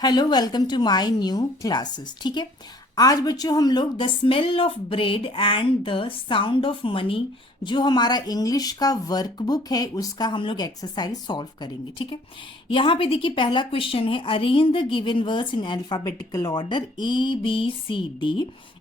Hello, welcome to my new classes. ठीक है, आज बच्चों हम लोग the smell of bread and the sound of money जो हमारा इंग्लिश का वर्कबुक है उसका हम लोग एक्सरसाइज सॉल्व करेंगे। ठीक है, यहाँ पे देखिए पहला क्वेश्चन है, arrange the given words in alphabetical order ABCD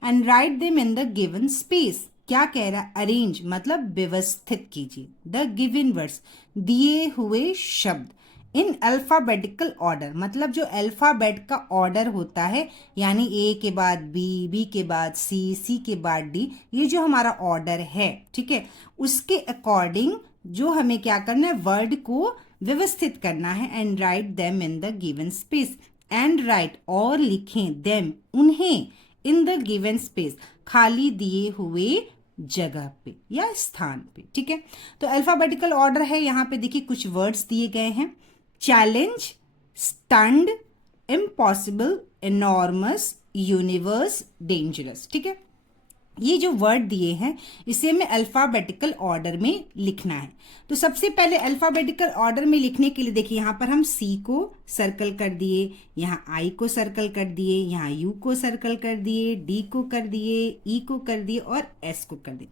and write them in the given space. क्या कह रहा है? अरेंज मतलब व्यवस्थित कीजिए द गिवन वर्ड्स, दिए हुए शब्द, इन अल्फाबेटिकल ऑर्डर मतलब जो अल्फाबेट का ऑर्डर होता है, यानी ए के बाद बी, बी के बाद सी, सी के बाद डी, ये जो हमारा ऑर्डर है, ठीक है, उसके अकॉर्डिंग जो हमें क्या करना है, वर्ड को व्यवस्थित करना है। And write them in the given space, and right और लिखें देम उन्हें, इन द गिवन स्पेस खाली दिए हुए जगह पे या स्थान पे। ठीक है, तो अल्फाबेटिकल ऑर्डर है, यहाँ पे देखिए कुछ वर्ड्स दिए गए हैं, challenge, stunned, impossible, enormous, universe, dangerous. ठीक है, ये जो वर्ड दिए हैं इसे हमें अल्फाबेटिकल ऑर्डर में लिखना है। तो सबसे पहले अल्फाबेटिकल ऑर्डर में लिखने के लिए देखिए यहाँ पर हम सी को सर्कल कर दिए, यहाँ आई को सर्कल कर दिए, यहाँ यू को सर्कल कर दिए, डी को कर दिए, ई को कर दिए और एस को कर दिए।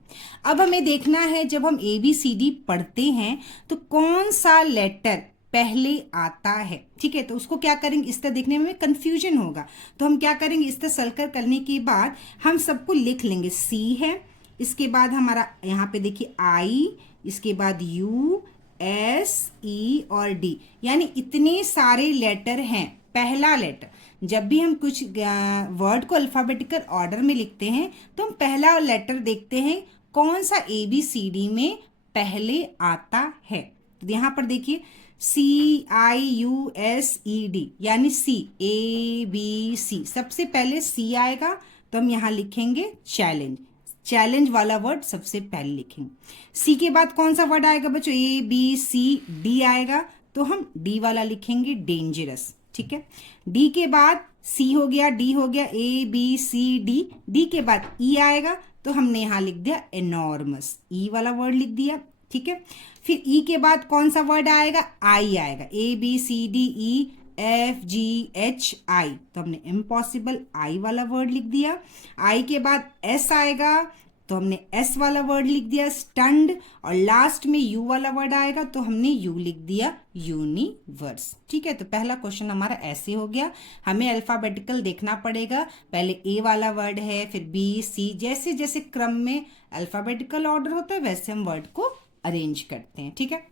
अब हमें देखना है जब हम ABCD पढ़ते हैं तो कौन सा लेटर पहले आता है। ठीक है, तो उसको क्या करेंगे, इस तरह देखने में कंफ्यूजन होगा, तो हम क्या करेंगे, इस तरह सर्कल करने के बाद हम सबको लिख लेंगे। सी है, इसके बाद हमारा यहाँ पे देखिए आई, इसके बाद यू, एस, ई और डी, यानी इतने सारे लेटर हैं। पहला लेटर, जब भी हम कुछ वर्ड को अल्फाबेटिकल ऑर्डर में लिखते हैं तो हम पहला लेटर देखते हैं कौन सा ABCD में पहले आता है। तो यहाँ पर देखिए CIUSED यानी C, ABC, सबसे पहले C आएगा तो हम यहाँ लिखेंगे चैलेंज, चैलेंज वाला वर्ड सबसे पहले लिखेंगे। C के बाद कौन सा वर्ड आएगा बच्चों, ABCD आएगा तो हम D वाला लिखेंगे डेंजरस। ठीक है, D के बाद C हो गया, D हो गया, ABCD, D के बाद E आएगा तो हमने यहाँ लिख दिया एनॉर्मस, E वाला वर्ड लिख दिया। ठीक है, फिर ई के बाद कौन सा वर्ड आएगा, आई आएगा, ABCDEFGHI, तो हमने इम्पॉसिबल आई वाला वर्ड लिख दिया। आई के बाद एस आएगा तो हमने एस वाला वर्ड लिख दिया, स्टंड, और लास्ट में यू वाला वर्ड आएगा तो हमने यू लिख दिया, यूनिवर्स। ठीक है, तो पहला क्वेश्चन हमारा ऐसे हो गया। हमें अल्फाबेटिकल देखना पड़ेगा, पहले ए वाला वर्ड है, फिर बी, सी, जैसे जैसे क्रम में अल्फाबेटिकल ऑर्डर होता है वैसे हम वर्ड को अरेंज करते हैं। ठीक है,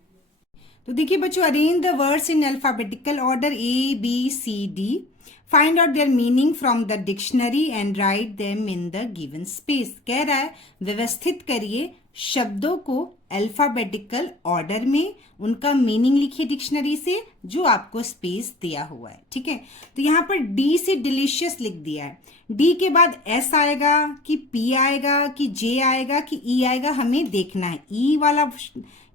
तो देखिए बच्चों, arrange the words in alphabetical order ABCD, find out there meaning from the dictionary and write them in the given space. कह रहा है व्यवस्थित करिए शब्दों को अल्फाबेटिकल ऑर्डर में, उनका मीनिंग लिखिए डिक्शनरी से जो आपको स्पेस दिया हुआ है। ठीक है, तो यहाँ पर डी से डिलीशियस लिख दिया है, डी के बाद एस आएगा कि पी आएगा कि जे आएगा कि ई आएगा, हमें देखना है। ई वाला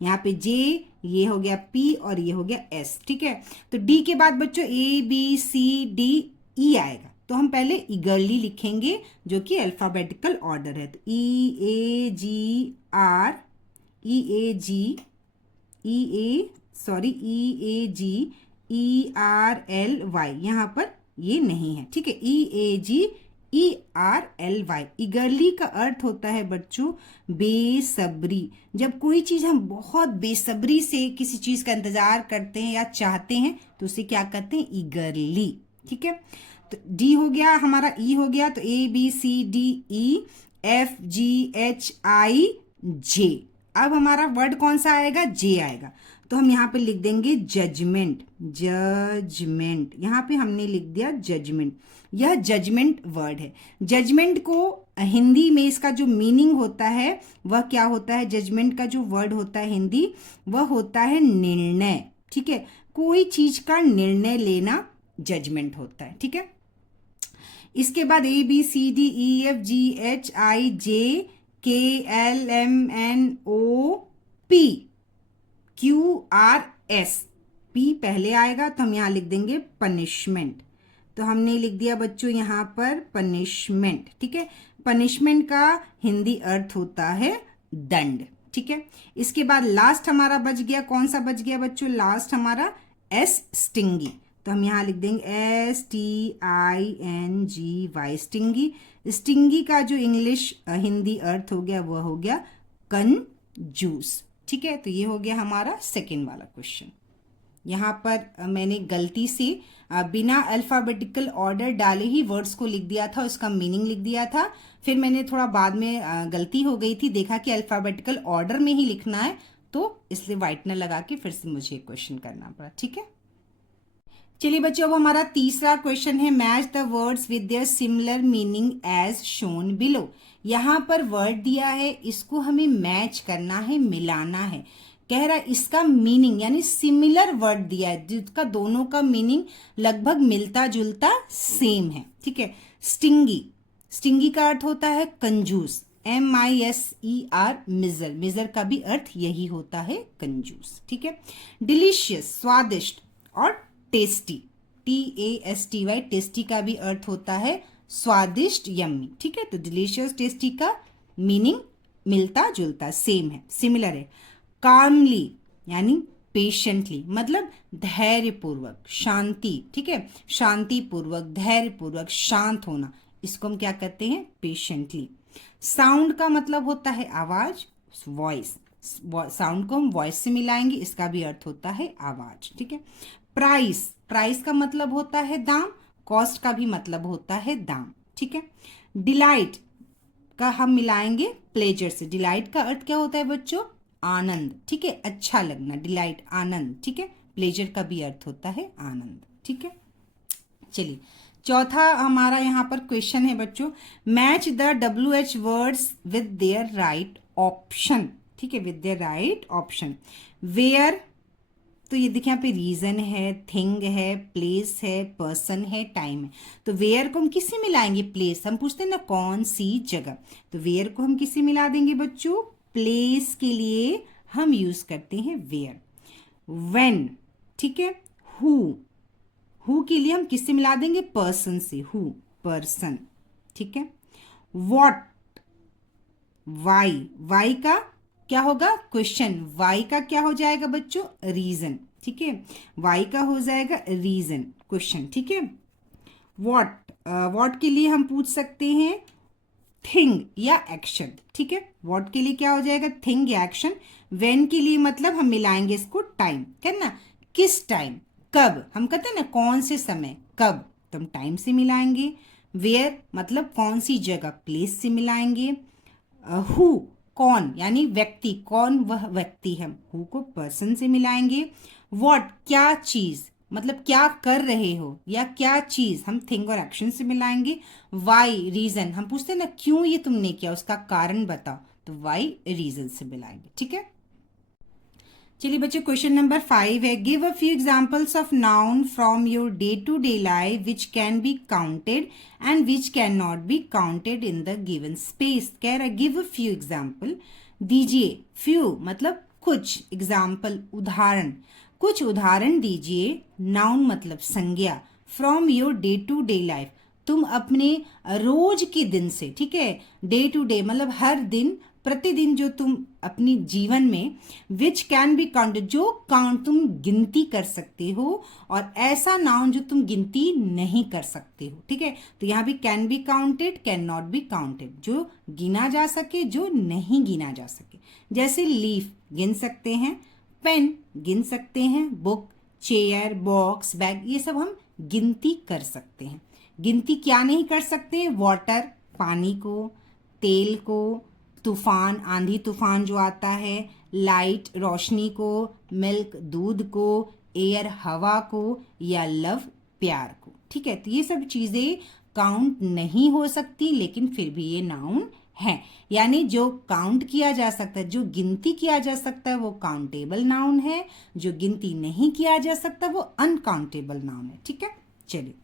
यहाँ पे जे, ये हो गया पी और ये हो गया एस। ठीक है, तो डी के बाद बच्चों ABCD ई आएगा तो हम पहले ईगरली लिखेंगे जो कि अल्फाबेटिकल ऑर्डर है, तो EAGERLY, यहाँ पर ये नहीं है। ठीक है, EAGERLY, ईगरली का अर्थ होता है बच्चों बेसब्री। जब कोई चीज हम बहुत बेसब्री से किसी चीज का इंतजार करते हैं या चाहते हैं तो उसे क्या कहते हैं, ईगरली। ठीक है, तो डी हो गया हमारा, ई हो गया, तो ABCDEFGHIJ। अब हमारा वर्ड कौन सा आएगा, जे आएगा, तो हम यहाँ पे लिख देंगे जजमेंट, जजमेंट, यहाँ पे हमने लिख दिया जजमेंट। यह जजमेंट वर्ड है। जजमेंट को हिंदी में इसका जो मीनिंग होता है वह क्या होता है, जजमेंट का जो वर्ड होता है हिंदी वह होता है निर्णय। ठीक है, कोई चीज का निर्णय लेना जजमेंट होता है। ठीक है, इसके बाद ABCDEFGHIJKLMNOP पी पहले आएगा तो हम यहाँ लिख देंगे पनिशमेंट, तो हमने लिख दिया बच्चों यहाँ पर पनिशमेंट। ठीक है, पनिशमेंट का हिंदी अर्थ होता है दंड। ठीक है, इसके बाद लास्ट हमारा बच गया, कौन सा बच गया बच्चों, लास्ट हमारा एस, स्टिंगी, तो तो हम यहाँ लिख देंगे STINGY, स्टिंगी। स्टिंगी का जो इंग्लिश हिंदी अर्थ हो गया वह हो गया कंजूस। ठीक है, तो ये हो गया हमारा सेकेंड वाला क्वेश्चन। यहाँ पर मैंने गलती से बिना अल्फ़ाबेटिकल ऑर्डर डाले ही वर्ड्स को लिख दिया था, उसका मीनिंग लिख दिया था। फिर मैंने थोड़ा बाद में गलती हो गई थी, देखा कि अल्फ़ाबेटिकल ऑर्डर में ही लिखना है, तो इसलिए वाइटनर लगा के फिर से मुझे क्वेश्चन करना पड़ा। ठीक है, चलिए बच्चों, अब हमारा तीसरा क्वेश्चन है match the words with their similar meaning as shown below. यहाँ पर वर्ड दिया है, इसको हमें मैच करना है, मिलाना है। कह रहा है इसका मीनिंग यानी सिमिलर वर्ड दिया है जिसका दोनों का मीनिंग लगभग मिलता जुलता सेम है। ठीक है, स्टिंगी, स्टिंगी का अर्थ होता है कंजूस, MISER, मिजर, मिजर का भी अर्थ यही होता है कंजूस। ठीक है, डिलीशियस, स्वादिष्ट, और टेस्टी, TASTY, टेस्टी का भी अर्थ होता है स्वादिष्ट, यम्मी। ठीक है, तो डिलीशियस, टेस्टी का मीनिंग मिलता जुलता सेम है, सिमिलर है। कामली यानी पेशेंटली, मतलब धैर्यपूर्वक, शांति। ठीक है, शांतिपूर्वक, धैर्यपूर्वक, शांत होना, इसको हम क्या कहते हैं, पेशेंटली। साउंड का मतलब होता है आवाज, वॉइस, साउंड को हम वॉइस से मिलाएंगे, इसका भी अर्थ होता है आवाज। ठीक है, प्राइस, प्राइस का मतलब होता है दाम, कॉस्ट का भी मतलब होता है दाम। ठीक है, डिलाइट का हम मिलाएंगे प्लेजर से, डिलाइट का अर्थ क्या होता है बच्चों, आनंद। ठीक है, अच्छा लगना, डिलाइट, आनंद। ठीक है, प्लेजर का भी अर्थ होता है आनंद। ठीक है, चलिए चौथा हमारा यहाँ पर क्वेश्चन है बच्चों, match the WH words with their right option. ठीक है, with their right option. Where, तो ये देखिए यहाँ पे रीजन है, थिंग है, प्लेस है, पर्सन है, टाइम है। तो वेयर को हम किससे मिलाएंगे, प्लेस। हम पूछते हैं ना कौन सी जगह, तो वेयर को हम किससे मिला देंगे बच्चों, प्लेस के लिए हम यूज करते हैं वेयर। व्हेन, ठीक है, हु के लिए हम किससे मिला देंगे, पर्सन से, हु, पर्सन। ठीक है, व्हाट, वाई का क्या होगा, क्वेश्चन, वाई का क्या हो जाएगा बच्चों, रीजन। ठीक है, वाई का हो जाएगा रीजन, क्वेश्चन। ठीक है, व्हाट के लिए हम पूछ सकते हैं थिंग या एक्शन। ठीक है, व्हाट के लिए क्या हो जाएगा, थिंग या एक्शन। व्हेन के लिए मतलब हम मिलाएंगे इसको टाइम, करना, किस टाइम, कब, हम कहते हैं ना कौन से समय, कब, तो हम टाइम से मिलाएंगे। वेयर मतलब कौन सी जगह, प्लेस से मिलाएंगे। हु, कौन यानी व्यक्ति, कौन वह व्यक्ति है, हु को पर्सन से मिलाएंगे। व्हाट, क्या चीज, मतलब क्या कर रहे हो या क्या चीज, हम थिंग और एक्शन से मिलाएंगे। वाई, रीजन, हम पूछते हैं ना क्यों ये तुमने किया, उसका कारण बताओ, तो वाई रीजन से मिलाएंगे। ठीक है, चलिए बच्चों क्वेश्चन नंबर 5 है, give a few examples of noun from your day to day life which can be counted and which can not be counted in the given space. कह रहा है गिव अ फ्यू एग्जांपल, दीजिए, few मतलब कुछ, example उदाहरण, कुछ उदाहरण दीजिए, नाउन मतलब संज्ञा, from your day to day life, तुम अपने रोज के दिन से। ठीक है, डे टू डे मतलब हर दिन, प्रतिदिन जो तुम अपनी जीवन में, विच कैन बी काउंटेड, जो काउंट तुम गिनती कर सकते हो, और ऐसा नाउन जो तुम गिनती नहीं कर सकते हो। ठीक है, तो यहाँ भी can be counted, can not be counted, जो गिना जा सके, जो नहीं गिना जा सके। जैसे लीफ गिन सकते हैं, पेन गिन सकते हैं, बुक, चेयर, बॉक्स, बैग, ये सब हम गिनती कर सकते हैं। गिनती क्या नहीं कर सकते, वाटर, पानी को, तेल को, तूफान, आंधी तूफान जो आता है, लाइट, रोशनी को, मिल्क, दूध को, एयर, हवा को, या लव, प्यार को। ठीक है, तो ये सब चीजें काउंट नहीं हो सकती, लेकिन फिर भी ये नाउन है, यानी जो काउंट किया जा सकता है, जो गिनती किया जा सकता है वो काउंटेबल नाउन है, जो गिनती नहीं किया जा सकता वो अनकाउंटेबल नाउन है। ठीक है, चलिए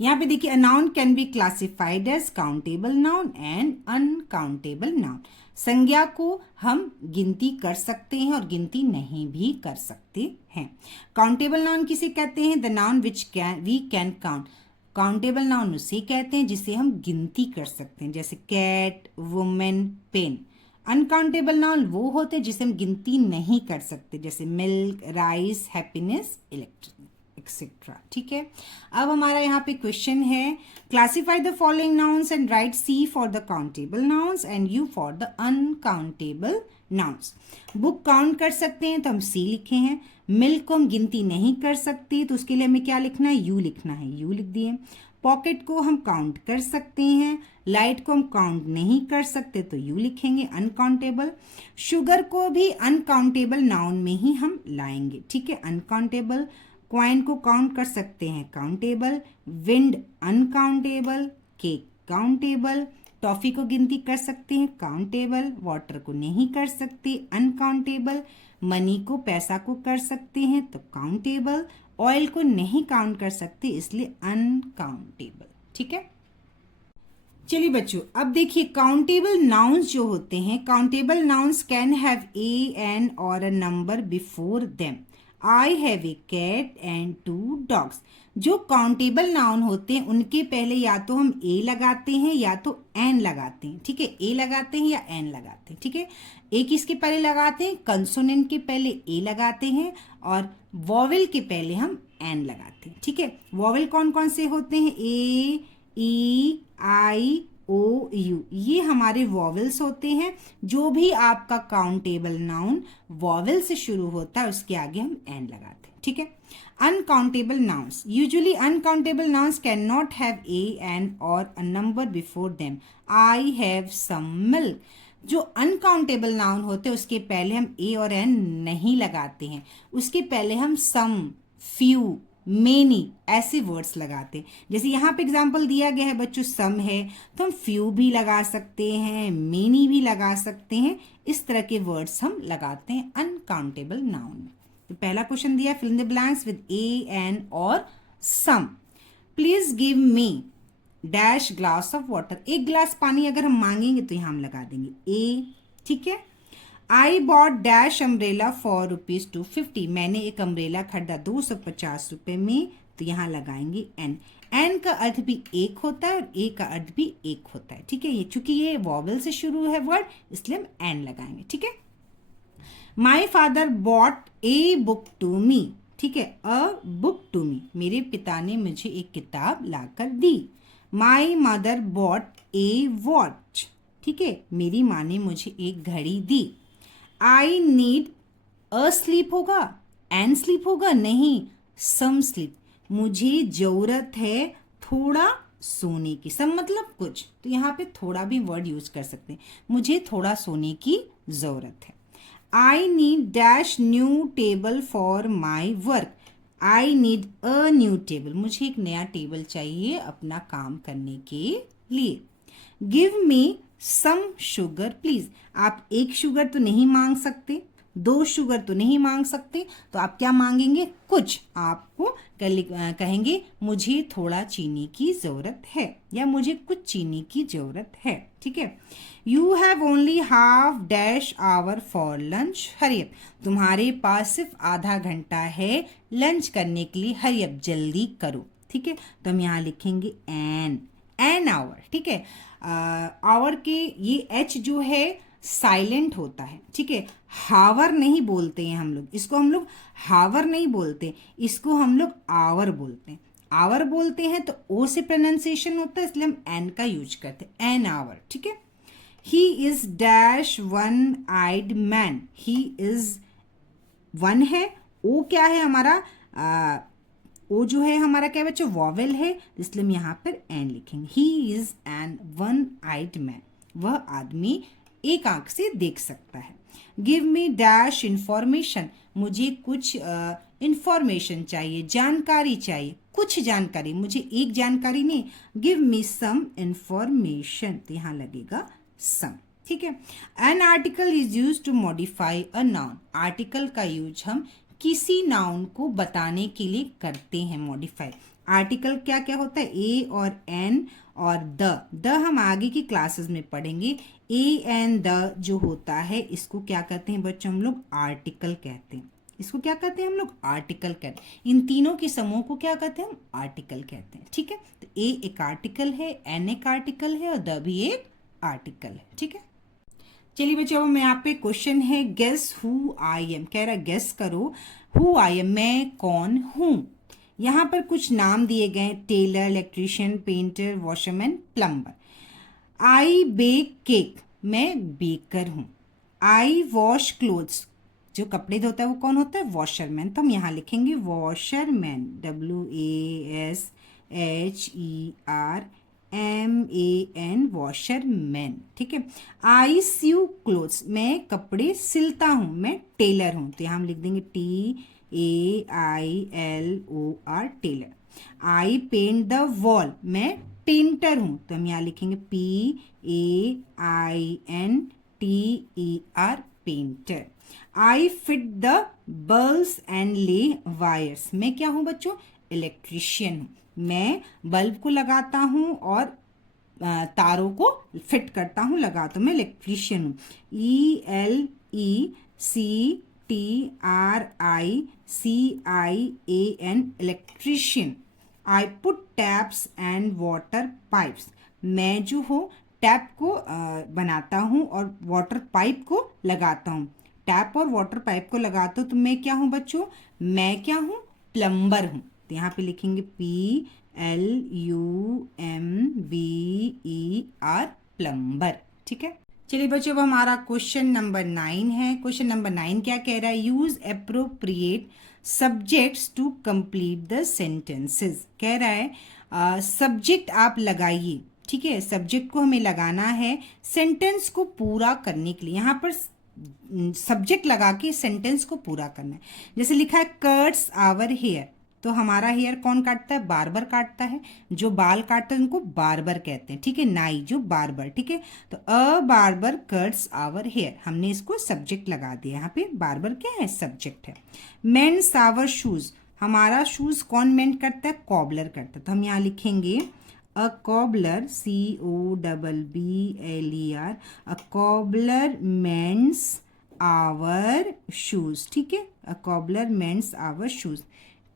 यहाँ पे देखिए, a noun can be classified as countable noun and uncountable noun. संज्ञा को हम गिनती कर सकते हैं और गिनती नहीं भी कर सकते हैं। काउंटेबल नाउन किसे कहते हैं, the noun which we can count. Countable noun उसे कहते हैं जिसे हम गिनती कर सकते हैं, जैसे cat, women, pen. Uncountable noun वो होते हैं जिसे हम गिनती नहीं कर सकते, जैसे milk, rice, happiness, electric, etcetera. ठीक है, अब हमारा यहाँ पे क्वेश्चन है, classify the following nouns and write C for the countable nouns and U for the uncountable nouns. Book count कर सकते हैं तो हम सी लिखे हैं, मिल्क को हम गिनती नहीं कर सकते तो उसके लिए हमें क्या लिखना है, यू लिखना है, यू लिख दिए। पॉकेट को हम काउंट कर सकते हैं, लाइट को हम काउंट नहीं कर सकते तो यू लिखेंगे, अनकाउंटेबल। शुगर को भी अनकाउंटेबल नाउन में ही हम लाएंगे। ठीक है, अनकाउंटेबल। क्वाइन को काउंट कर सकते हैं, countable. Wind uncountable, cake countable. Toffee को गिनती कर सकते हैं, काउंटेबल। वाटर को नहीं कर सकते, अनकाउंटेबल। मनी को, पैसा को कर सकते हैं तो काउंटेबल। ऑयल को नहीं काउंट कर सकते इसलिए अनकाउंटेबल। ठीक है, चलिए बच्चों अब देखिए काउंटेबल नाउन्स जो होते हैं, countable nouns can have a an or a number before them. I have a cat and 2 dogs. जो काउंटेबल नाउन होते हैं उनके पहले या तो हम ए लगाते हैं या तो एन लगाते हैं। ठीक है, ए लगाते हैं या एन लगाते हैं। ठीक है, ए किसके पहले लगाते हैं, कंसोनेंट के पहले ए लगाते हैं और वॉवेल के पहले हम एन लगाते हैं। ठीक है, वॉवेल कौन कौन से होते हैं, ए, ई, आई, ओ, यू, ये हमारे वॉवेल्स होते हैं। जो भी आपका काउंटेबल नाउन वॉवेल से शुरू होता है उसके आगे हम एन लगाते हैं। ठीक है, uncountable nouns, usually uncountable nouns can not have a an or a number before them. I have some milk. जो अनकाउंटेबल नाउन होते हैं उसके पहले हम ए और एन नहीं लगाते हैं, उसके पहले हम सम, फ्यू, मेनी ऐसे वर्ड्स लगाते हैं। जैसे यहाँ पे एग्जाम्पल दिया गया है बच्चों, सम है तो हम फ्यू भी लगा सकते हैं, मेनी भी लगा सकते हैं। इस तरह के वर्ड्स हम लगाते हैं अनकाउंटेबल नाउन में। तो पहला क्वेश्चन दिया, fill in the blanks with a an or some. Please give me dash glass of water. एक गिलास पानी अगर हम मांगेंगे तो यहाँ हम लगा देंगे ए। ठीक है, I bought dash umbrella for ₹250। मैंने एक अम्ब्रेला खरीदा 250 रुपए में तो यहाँ लगाएंगे एन। एन का अर्थ भी एक होता है और ए का अर्थ भी एक होता है। ठीक है, ये चूंकि ये वॉवेल से शुरू है वर्ड इसलिए हम एन लगाएंगे। ठीक है, my father bought a book to me. ठीक है, अ बुक टू मी, मेरे पिता ने मुझे एक किताब लाकर दी। My mother bought a watch. ठीक है, मेरी माँ ने मुझे एक घड़ी दी। आई नीड अ स्लीप होगा, एन स्लीप होगा, नहीं, सम स्लीप। मुझे जरूरत है थोड़ा सोने की, सम मतलब कुछ, तो यहाँ पे थोड़ा भी वर्ड यूज कर सकते हैं, मुझे थोड़ा सोने की जरूरत है। I need dash new table for my work. I need a new table, मुझे एक नया टेबल चाहिए अपना काम करने के लिए। Give me some sugar please. आप एक शुगर तो नहीं मांग सकते, 2 शुगर तो नहीं मांग सकते, तो आप क्या मांगेंगे, कुछ। आपको कहेंगे मुझे थोड़ा चीनी की जरूरत है या मुझे कुछ चीनी की जरूरत है। ठीक है, you have only half dash hour for lunch, hurry up. तुम्हारे पास सिर्फ आधा घंटा है लंच करने के लिए, हरी अप, जल्दी करो। ठीक है, तो हम यहाँ लिखेंगे एन आवर। ठीक है, आवर के ये एच जो है साइलेंट होता है। ठीक है, हावर नहीं बोलते हैं हम लोग, इसको हम लोग हावर नहीं बोलते, इसको हम लोग आवर बोलते हैं। आवर बोलते हैं तो ओ से प्रोनाउंसिएशन होता है इसलिए हम एन का यूज करते हैं, एन आवर। ठीक है, he is dash one eyed man. He is one है, ओ क्या है हमारा, ओ जो है हमारा क्या बच्चों, वॉवेल है, इसलिए हम यहाँ पर एन लिखेंगे। He is an one eyed man, वह आदमी एक आंख से देख सकता है। गिव मी डैश इंफॉर्मेशन, मुझे कुछ इंफॉर्मेशन चाहिए, जानकारी चाहिए, कुछ जानकारी, मुझे एक जानकारी नहीं। गिव मी सम इंफॉर्मेशन, तो यहाँ लगेगा सम। ठीक है, an article is use to modify a noun. Article का यूज हम किसी नाउन को बताने के लिए करते हैं, मॉडिफाई। आर्टिकल क्या क्या होता है, ए और एन और द हम आगे की क्लासेस में पढ़ेंगे। ए एन द जो होता है इसको क्या कहते हैं बच्चों, हम लोग आर्टिकल कहते हैं। इसको क्या कहते हैं हम लोग, आर्टिकल कहते हैं। इन तीनों के समूह को क्या कहते हैं, हम आर्टिकल कहते हैं। ठीक है, तो ए एक आर्टिकल है, एन एक आर्टिकल है और द भी एक आर्टिकल है। ठीक है, चलिए बच्चों अब मैं यहाँ पे क्वेश्चन है, गेस हु आई एम। कह रहा है गेस करो हु आई एम, मैं कौन हूँ। यहाँ पर कुछ नाम दिए गए, tailor, electrician, painter, washerman, plumber. I bake cake, मैं बेकर हूँ। आई वॉश क्लोथ्स, जो कपड़े धोता है वो कौन होता है? वॉशरमैन। तो हम यहाँ लिखेंगे वॉशरमैन, WASHERMAN, वॉशरमैन। ठीक है। आई सीव क्लोथ्स, मैं कपड़े सिलता हूँ, मैं टेलर हूँ। तो यहाँ हम लिख देंगे TAILOR, tailor. I paint the wall, मैं पेंटर हूँ। तो हम यहाँ लिखेंगे PAINTER, painter. I fit the bulbs and lay wires, मैं क्या हूँ बच्चों? इलेक्ट्रीशियन हूँ। मैं बल्ब को लगाता हूँ और तारों को फिट करता हूँ, लगाता हूँ, मैं इलेक्ट्रीशियन हूँ। ELECTRICIAN, electrician. I put taps and water pipes, मैं जो हूँ टैप को बनाता हूँ और वाटर पाइप को लगाता हूँ। टैप और वाटर पाइप को लगाता हूँ तो मैं क्या हूँ बच्चों? मैं क्या हूँ? प्लम्बर हूँ। तो यहाँ पे लिखेंगे PLUMBER, प्लम्बर। ठीक है। चलिए बच्चों, अब हमारा क्वेश्चन नंबर 9 है। क्वेश्चन नंबर 9 क्या कह रहा है? Use appropriate subjects to complete the sentences. कह रहा है सब्जेक्ट आप लगाइए। ठीक है, सब्जेक्ट को हमें लगाना है सेंटेंस को पूरा करने के लिए। यहाँ पर सब्जेक्ट लगा के सेंटेंस को पूरा करना है। जैसे लिखा है कट्स आवर हेयर, तो हमारा हेयर कौन काटता है? बार्बर काटता है। जो बाल काटते हैं उनको बार्बर कहते हैं। ठीक है, नाई जो बार्बर। ठीक है, तो a barber cuts our hair, हमने इसको सब्जेक्ट लगा दिया। यहाँ पे बार्बर क्या है? सब्जेक्ट है। मेंड्स आवर शूज, हमारा शूज कौन मेंड करता है? कॉबलर करता है। तो हम यहाँ लिखेंगे a cobbler, COBBLER, a cobbler mends our shoes. ठीक है, a cobbler mends our shoes.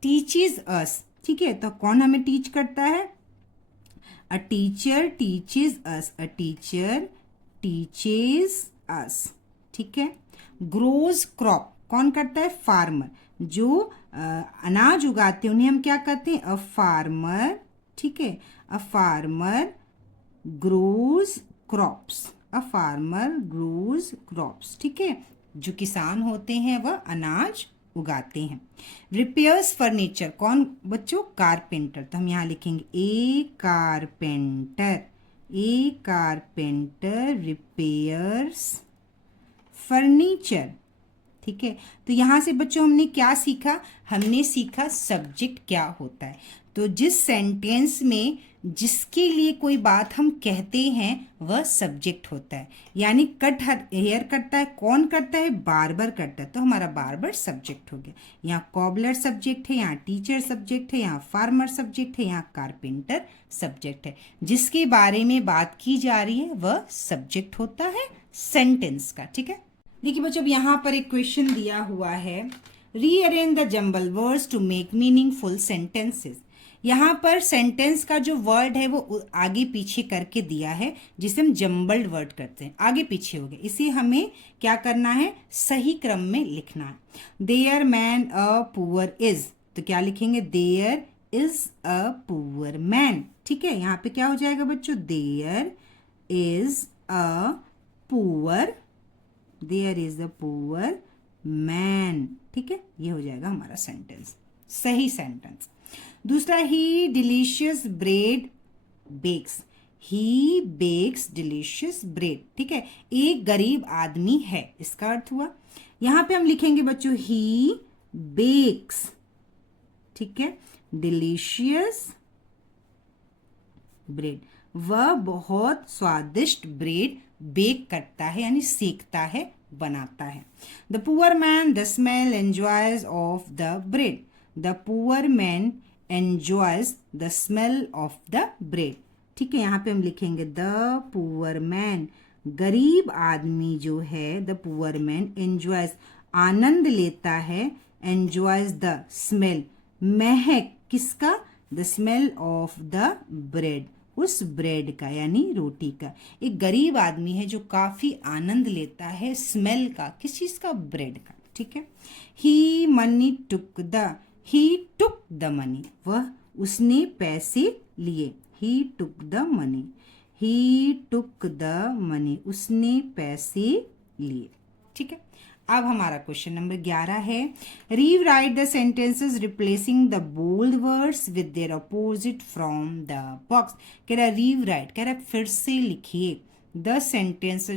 Teaches us, ठीक है, तो कौन हमें टीच करता है? A teacher teaches us, a teacher teaches us. ठीक है। ग्रोज क्रॉप, कौन करता है? फार्मर। जो अनाज उगाते हैं उन्हें हम क्या कहते हैं? A farmer. ठीक है, a farmer grows crops, a farmer grows crops. ठीक है, जो किसान होते हैं वह अनाज उगाते हैं। रिपेयर्स फर्नीचर, कौन बच्चों? कारपेंटर। तो हम यहाँ लिखेंगे ए कारपेंटर, ए कारपेंटर रिपेयर्स फर्नीचर। ठीक है, तो यहाँ से बच्चों हमने क्या सीखा? हमने सीखा सब्जेक्ट क्या होता है। तो जिस सेंटेंस में जिसके लिए कोई बात हम कहते हैं वह सब्जेक्ट होता है। यानी कट हेयर करता है, कौन करता है? बार्बर करता है, तो हमारा बार्बर सब्जेक्ट हो गया। यहाँ कॉबलर सब्जेक्ट है, यहाँ टीचर सब्जेक्ट है, यहाँ फार्मर सब्जेक्ट है, यहाँ कारपेंटर सब्जेक्ट है। जिसके बारे में बात की जा रही है वह सब्जेक्ट होता है सेंटेंस का। ठीक है, देखिए बच्चों, अब यहाँ पर एक क्वेश्चन दिया हुआ है, rearrange the jumble words to make meaningful sentences. यहाँ पर सेंटेंस का जो वर्ड है वो आगे पीछे करके दिया है, जिसे हम जम्बल्ड वर्ड करते हैं, आगे पीछे हो गए। इसे हमें क्या करना है? सही क्रम में लिखना है। There man a poor is, तो क्या लिखेंगे? There is a poor man. ठीक है, यहाँ पे क्या हो जाएगा बच्चों? There is a poor, there is a poor man. ठीक है, ये हो जाएगा हमारा सेंटेंस, सही सेंटेंस। दूसरा, ही डिलीशियस ब्रेड बेक्स, ही बेक्स डिलीशियस ब्रेड। ठीक है, एक गरीब आदमी है, इसका अर्थ हुआ। यहां पे हम लिखेंगे बच्चों ही बेक्स, ठीक है, डिलीशियस ब्रेड, वह बहुत स्वादिष्ट ब्रेड बेक करता है, यानी सेकता है, बनाता है। The poor man the smell enjoys of the bread, the poor man enjoys the smell of the bread. ठीक है, यहाँ पे हम लिखेंगे द पुअर मैन, गरीब आदमी जो है, द पुअर मैन एंजॉयज, आनंद लेता है, एंजॉयज द स्मेल, महक किसका? The smell of the bread, उस ब्रेड का, यानी रोटी का। एक गरीब आदमी है जो काफी आनंद लेता है स्मेल का, किस चीज का? ब्रेड का। ठीक है, he money took the, he took the money, वह उसने पैसे लिए। He took the money, he took the money, उसने पैसे लिए। ठीक है, अब हमारा क्वेश्चन नंबर 11 है, rewrite the sentences replacing the bold words with their opposite from the box. कह रहा रीराइट, कह रहा फिर से लिखिए द सेंटेंस,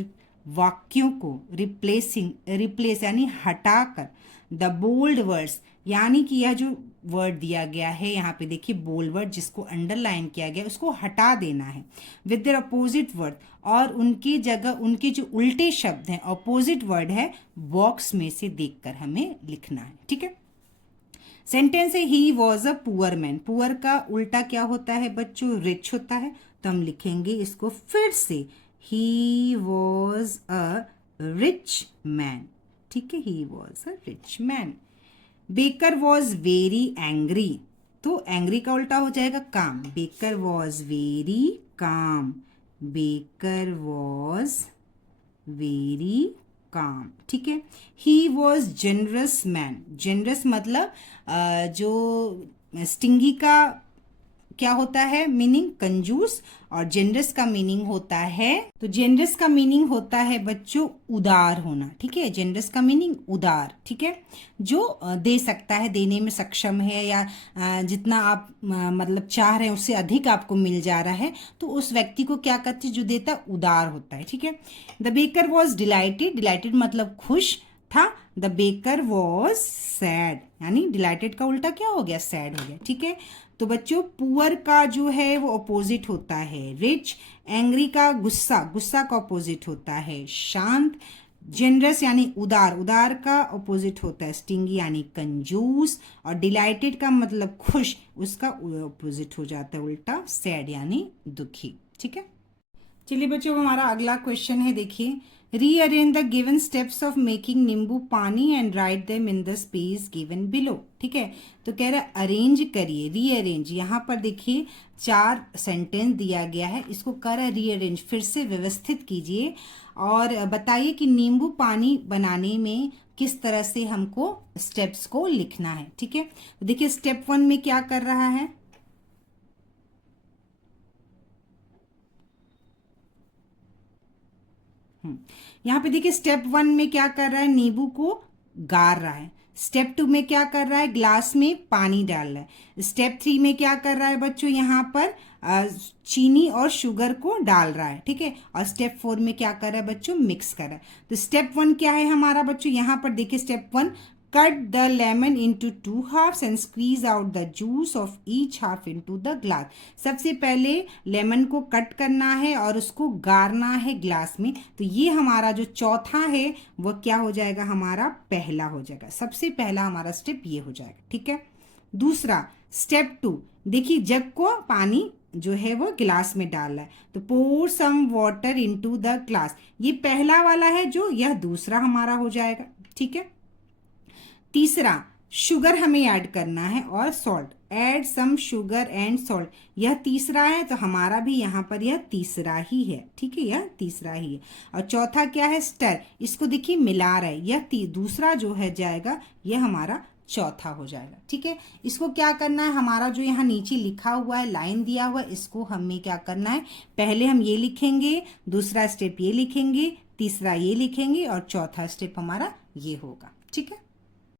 वाक्यों को, रिप्लेस यानी हटाकर, द बोल्ड वर्ड्स यानी कि यह जो वर्ड दिया गया है यहाँ पे देखिए बोल्ड वर्ड जिसको अंडरलाइन किया गया उसको हटा देना है, विद देयर अपोजिट वर्ड, और उनकी जगह उनके जो उल्टे शब्द हैं अपोजिट वर्ड है बॉक्स में से देखकर हमें लिखना है। ठीक है, सेंटेंस है he was a poor man. Poor का उल्टा क्या होता है बच्चों? रिच होता है। तो हम लिखेंगे इसको फिर से, he was a rich man. ठीक है, he was a rich man. Baker was very angry, तो एंग्री का उल्टा हो जाएगा काम। Baker was very calm, baker was very calm. ठीक है, he was generous man. Generous मतलब जो स्टिंगी का क्या होता है मीनिंग? कंजूस। और जेनरस का मीनिंग होता है, तो जेनरस का मीनिंग होता है बच्चों उदार होना। ठीक है, जेनरस का मीनिंग उदार। ठीक है, जो दे सकता है, देने में सक्षम है, या जितना आप मतलब चाह रहे हैं उससे अधिक आपको मिल जा रहा है, तो उस व्यक्ति को क्या कहते हैं? जो देता उदार होता है। ठीक है, the baker was dilated. Dilated मतलब खुश था। द बेकर वॉज सैड, यानी डिलाइटेड का उल्टा क्या हो गया? सैड हो गया। ठीक है, तो बच्चों पुअर का जो है वो अपोजिट होता है रिच। एंग्री का गुस्सा, गुस्सा का अपोजिट होता है शांत। जेनरस यानी उदार, उदार का अपोजिट होता है स्टिंगी यानी कंजूस। और डिलाइटेड का मतलब खुश, उसका अपोजिट हो जाता है उल्टा सैड यानी दुखी। ठीक है, चलिए बच्चों हमारा अगला क्वेश्चन है, देखिए rearrange the given steps of making नींबू पानी and write them in the space given below. ठीक है, तो कह रहा है अरेंज करिए, रीअरेंज। यहाँ पर देखिए 4 सेंटेंस दिया गया है, इसको कर रीअरेंज, फिर से व्यवस्थित कीजिए और बताइए कि नींबू पानी बनाने में किस तरह से हमको स्टेप्स को लिखना है। ठीक है, तो देखिए स्टेप 1 में क्या कर रहा है, यहाँ पे देखिए स्टेप 1 में क्या कर रहा है? नींबू को गार रहा है। स्टेप 2 में क्या कर रहा है? ग्लास में पानी डाल रहा है। स्टेप 3 में क्या कर रहा है बच्चों? यहाँ पर चीनी और शुगर को डाल रहा है। ठीक है, और स्टेप 4 में क्या कर रहा है बच्चों? मिक्स कर रहा है। तो स्टेप 1 क्या है हमारा बच्चों? यहाँ पर देखिए step 1, cut the lemon into 2 halves and squeeze out the juice of each half into the glass. सबसे पहले लेमन को कट करना है और उसको गारना है ग्लास में। तो ये हमारा जो चौथा है वो क्या हो जाएगा? हमारा पहला हो जाएगा। सबसे पहला हमारा स्टेप ये हो जाएगा। ठीक है, दूसरा स्टेप 2, देखिए जग को पानी जो है वो गिलास में डालना है। तो pour some water into the glass, ये पहला वाला है जो, यह दूसरा हमारा हो जाएगा। ठीक है, तीसरा शुगर हमें ऐड करना है और salt, add some sugar and salt, यह तीसरा है। तो हमारा भी यहाँ पर यह तीसरा ही है। ठीक है, यह तीसरा ही है। और चौथा क्या है? स्टर, इसको देखिए मिला रहा है, यह दूसरा जो है जाएगा, यह हमारा चौथा हो जाएगा। ठीक है, इसको क्या करना है? हमारा जो यहाँ नीचे लिखा हुआ है, लाइन दिया हुआ है, इसको हमें क्या करना है? पहले हम ये लिखेंगे, दूसरा स्टेप ये लिखेंगे, तीसरा ये लिखेंगे और चौथा स्टेप हमारा ये होगा। ठीक है।